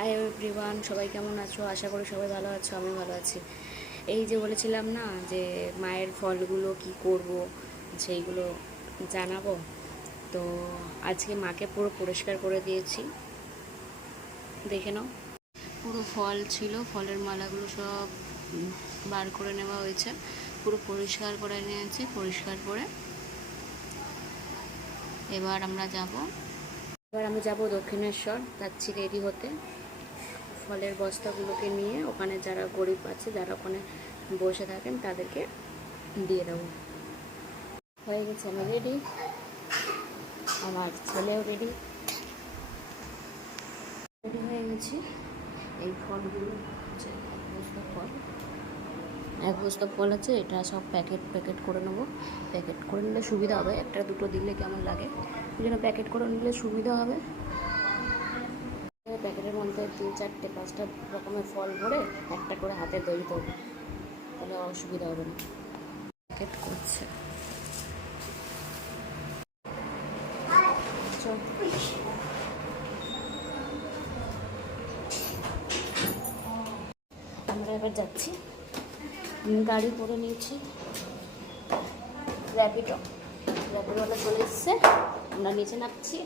Hi everyone, সবাই কেমন আছো? আশা করি সবাই ভালো আছো, আমি ভালো আছি। এই যে বলেছিলাম না যে মায়ের ফলগুলো কি করব সেইগুলো জানাবো। তো আজকে মাকে পুরো পরিষ্কার করে দিয়েছি, দেখে নাও। পুরো ফল ছিল, ফলের মালাগুলো সব বার করে নেওয়া হয়েছে, পুরো পরিষ্কার করে নিয়েছি। পরিষ্কার করে এবার আমি যাব দক্ষিণেশ্বর। যাচ্ছি রেডি হতে, ফলের বস্তাগুলোকে নিয়ে ওখানে যারা গরিব আছে, যারা ওখানে বসে থাকেন, তাদেরকে দিয়ে দেবো। হয়ে গেছে, আমি রেডি, আমার ছেলেও রেডি হয়ে গেছি। এই ফলগুলো হচ্ছে এক বস্তা ফল আছে, এটা সব প্যাকেট করে নেবো। প্যাকেট করে নিলে সুবিধা হবে, একটা দুটো দিলে কেমন লাগে, ওই জন্য প্যাকেট করে নিলে সুবিধা হবে। প্যাকেটের মধ্যে 3-4-5টা রকমের ফল ভরে একটা করে হাতে দই দেবো, তাহলে অসুবিধা হবে না। প্যাকেট করছে, আমরা এবার যাচ্ছি। গাড়ি করে নিয়েছি, র্যাপিডোটা চলে এসছে, আমরা নিচে নামছি।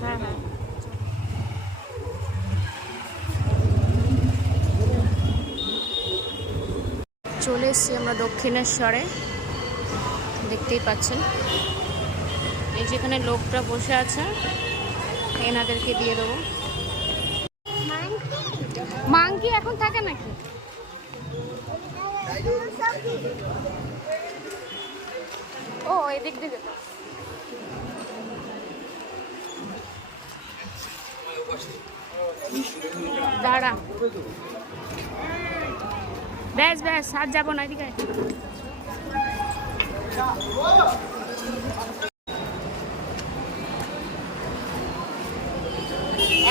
হ্যাঁ হ্যাঁ, চলে এসছি আমরা দক্ষিণেশ্বরে, দেখতেই পাচ্ছেন। এই যেখানে লোকটা বসে আছে, এনাদেরকে দিয়ে দেবো। মাংকি এখন থাকে নাকি? ও এদিক দিকে দাঁড়া, ব্যাস আর যাবো না, এদিকে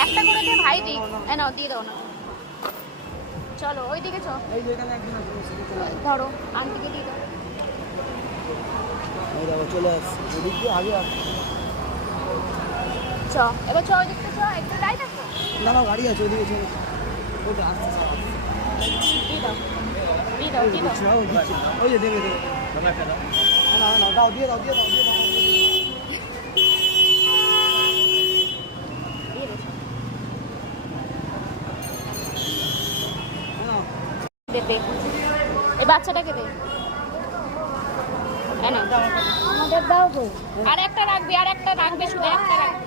একটা করে দিয়ে ভাই দিই, নাও দিয়ে দাও না। চলো ওইদিকে ধরো, আন্টিকে দিয়ে দাও। চলে আসছি চ এবার ওইদিকটা একটু যাই থাকো না, গাড়ি আছে ওইদিকে চলে ওটা আসছে ওই যে দেবে না দাও দিয়ে দাও দে, এই বাচ্চাটাকে দে। আমাদের দাও গো, আর একটা রাখবি শুধু একটা রাখবি,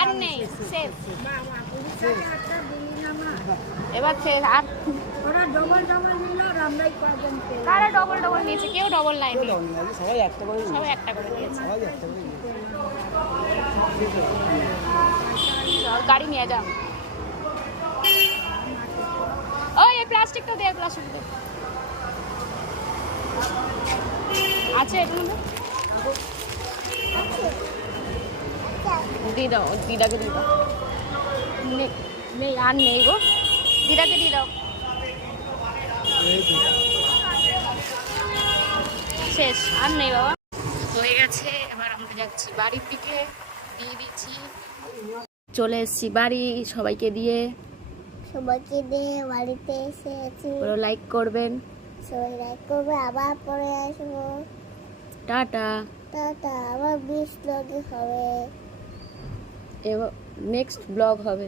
আর নেই সেফ। এবার আর ওরা ডবল নিল, আর আমরাই কয়জন পেলাম। কারা ডবল নিয়েছে? কেউ ডবল লাইনি, সবাই একটা করে নিয়েছে। গাড়ি নিয়ে যাও। ওই এই প্লাস্টিকটা দে, আছে এর মধ্যে, দিয়ে দাও। দিদাকে দিয়ে দাও, নেই আর নেই গো, দিদাকে দিয়ে দাও। শেষ, আর নেই বাবা, হয়ে গেছে। এবার আমরা যাচ্ছি বাড়ির দিকে, দিয়ে দিচ্ছি। চলে এসেছি বাড়ি, সবাইকে দিয়ে বাড়িতে এসেছি। লাইক করবেন, সবাই লাইক করবে, আবার পরে আসবো। টাটা, আবার 20 ব্লগে হবে, এবার নেক্সট ব্লগ হবে।